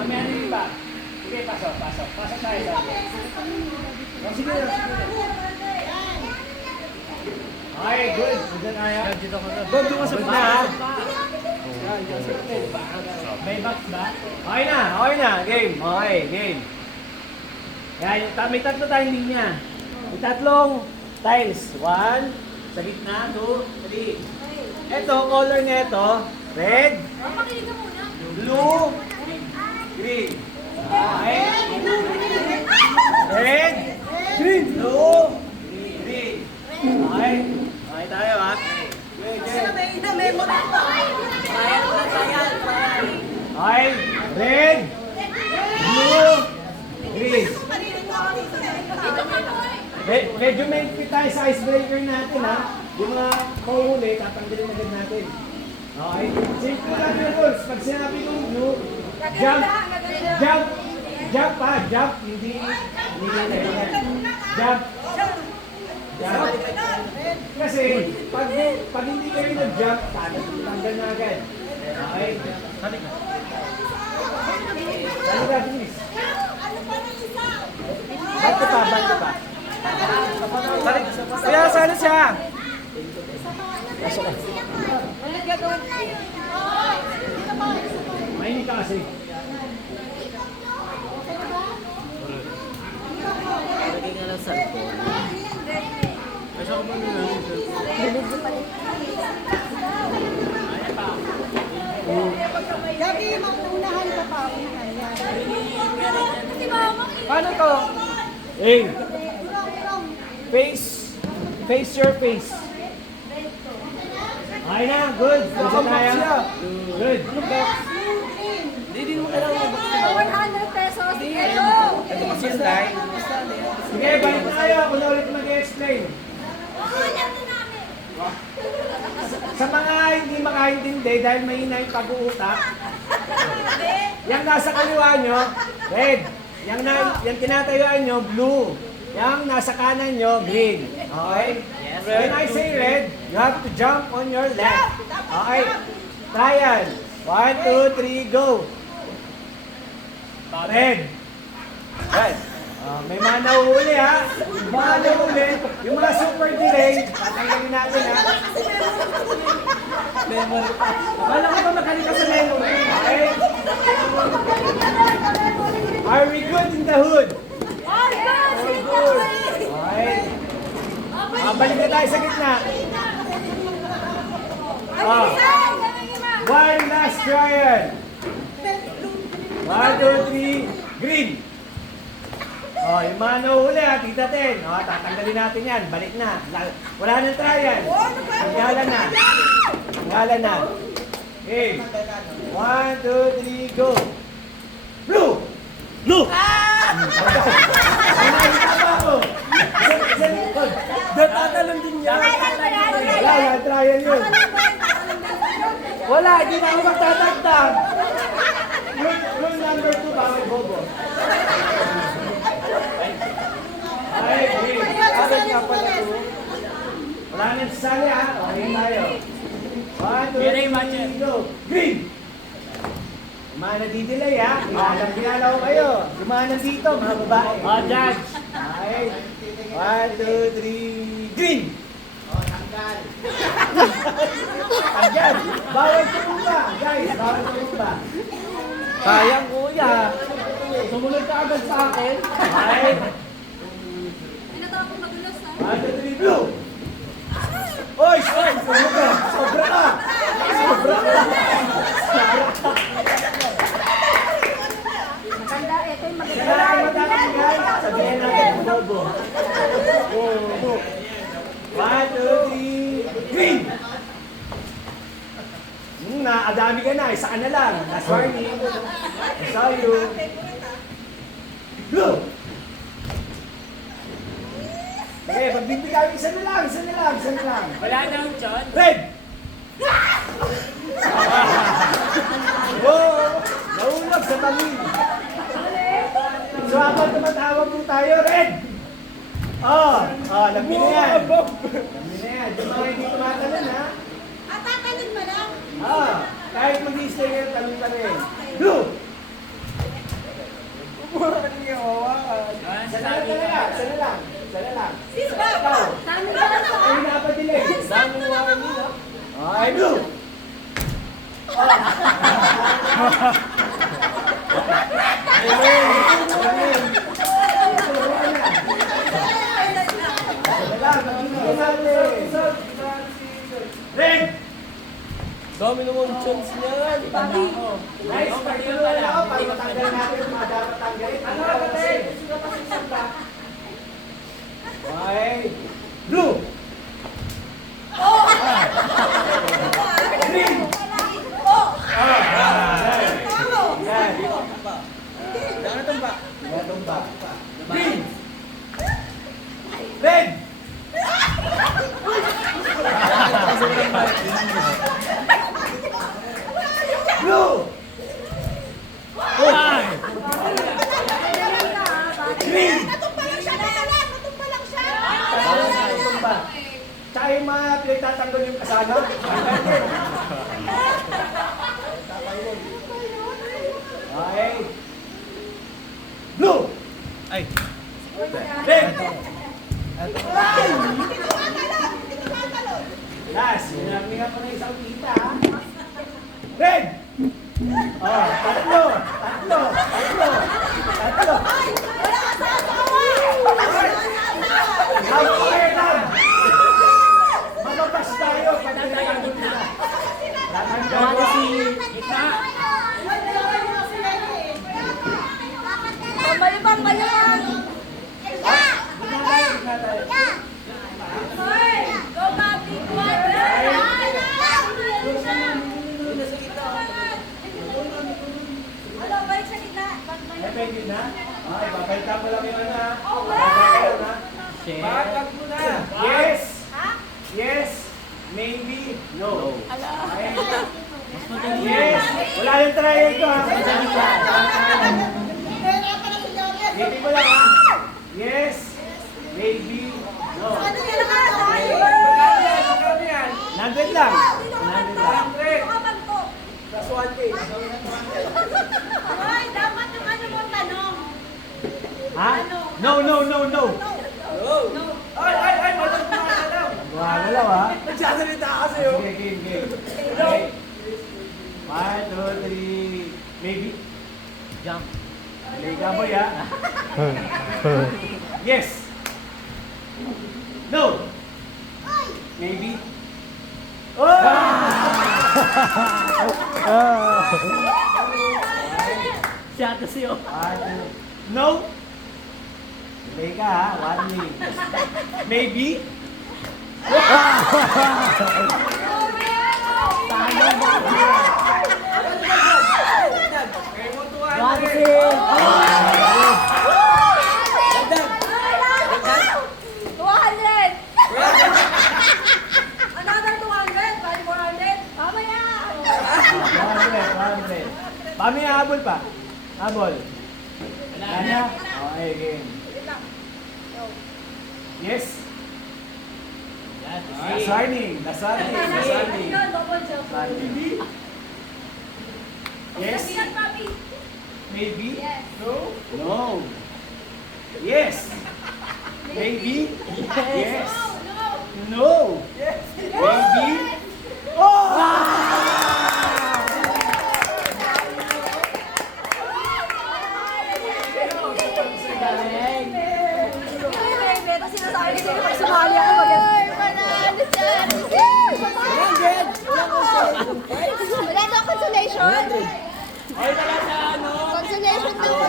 Mamaya na yung back. Sige, pasok. Pasok tayo sa akin. Sige na. Okay, good. Good tayo. Good, doon ka sa paa. May box ba? Okay na. Game. Okay, game. Yan, may tatlo tayong linya. May tatlong tiles. 1, sa gitna, 2, 3. Ito, color na ito, red, blue, green. Okay? Red, green, blue, green. Okay? Okay tayo ha? Okay? Red, blue, green. Medyo may tayo sa icebreaker natin ha. Yung mga pauhuli, tatanggalin agad natin. Okay? Simple lang yung rules. Pag sinabi kong blue, jump. Jump. Hindi jump. Kasi, pag hindi kayo nag-jump, tanggal na agad. Okay? Balik ka, please. Balik pa. Kaya saan siya? Pasok ka. Mainit ka kasi. Lagay nga ng cellphone. Pasok ka muna. Gabi, maunahan ka pa. Paano to? Hey! Face your face. Okay na, good. Good tayo. Good. Hindi mo kailangan mag 100 pesos. Ito kasi yung time. Sige, balik na tayo. Ako na ulit mag-explain. Sa mga hindi makaintindi dahil mahina yung pag-uutak, yung nasa kaliwa nyo, red. Yung tinatayuan nyo, blue. Yung nasa kanan nyo, green. Okay? Yes, When I say red, you have to jump on your left. Okay? Trial. 1, 2, 3, go. Red. Red. May mga nahuhuli ha. Mga nahuhuli. Yung mga super delay, tatanggalin natin ha. Memory. Akala ko ba magaling ka sa memory? Okay? Are we good in the hood? Okay. Balik na tayo sa gitna. One last trial. 1, 2, 3, green. Yung mga nahuhuli ha, tita Ten. Tatanggalin natin yan. Balik na. Wala nang trial. Tanggalan na. Okay. 1, 2, 3, go. Blue! Nakita pa ako. Sa likod. Tatalon din niya. Wala, trial yun. Wala, hindi na ako magtatagtag. Rule number 2, bawal bobo. Ay, green. Agad nga pala ito. Wala nang sasali ha. Okay tayo. 1, 2, 3, go. Green! Yung mga nadidelay ha. Pinalaw kayo. Yung mga nandito, mga babae. Judge. Okay. 1, 2, 3, green! Tanggal. Bawal tumumba. Guys, bawal tumumba. Sayang kuya. Sumunod ka agad sa akin. Okay. 1, 2, 3, blue! Oy! Sobra ka! Kailangan matanggal. Sabihin natin, bobo. Bobo. 1, 2, 3, green! Nakadami ka na. Isa ka na lang. Last warning. I saw you. Blue! Okay, pagbibigay. Isa na lang. Wala nang John. Red! Oh! Nahulog sa tamin. So habang tumatawag po tayo, red! Lagmi na yan. Yung mga hindi tumatalon ha. Tatalon ba lang? Kahit mag-i-stay kayo, talon ka rin. Blue! Red! Domino mong chance niyan. Guys, pagkilo na ako para matanggal natin yung mga dapat tanggalin. Ano ba kasi? Okay. Blue! Green! Yan. Jangan tumba. Yan, tumba. Green! Red! Blue! Green! Tumba. Tsaka yung mga pinagtatanggol yung kasama. Okay. Blue! Ay. Red! Last, hinapingan ko na isang kita. Red! Oh, tatlo! Tatlo! Tatlo! Tatlo! Hawakan lang! Mababas tayo pag tinatanggal nila. Gawa si gitna. Malibang malang! Go back, big one! Ano, balik sa gitna. Effective na? Okay, babalitan mo lang yung ano ha. Babalitan ha. Bakag mo na. Yes! Ha? Yes! Maybe? No. Ala. Okay. Yes! Wala nang trial ito ha. Hindi mo lang ha. Yes! Maybe? No. Ano yan ang Magkano yan? 100 lang. 100 lang. Plus 1K. Ay, dapat yung ano mo tanong. Ha? No, no, no, no. No. Ay, malam na lang. Wala lang ha. Nagsasalita kasi oh. Sige, game, game. Okay. 1, 2, 3. Maybe? Jump. Liga mo ya. Yes. No. Maybe. Oh! Siya to siyo. No. Delay ka ha. 1 minute. Maybe. Another 200, bali 400. Mamaya. 100. Pami habol pa. Habol. Wala na. Okay, game. Yes. Lasarning. Lasarning. Lasarning. Double jump. Yes. Sabihan, papi. Maybe. Yes. No. No. Yes. Maybe. Yes. No, no. No. Maybe. Oh! Sinasabi ko sino pag sumali ako mag- Panalo siya! Wala daw consolation? Ay, wala sa ano. Consolation daw.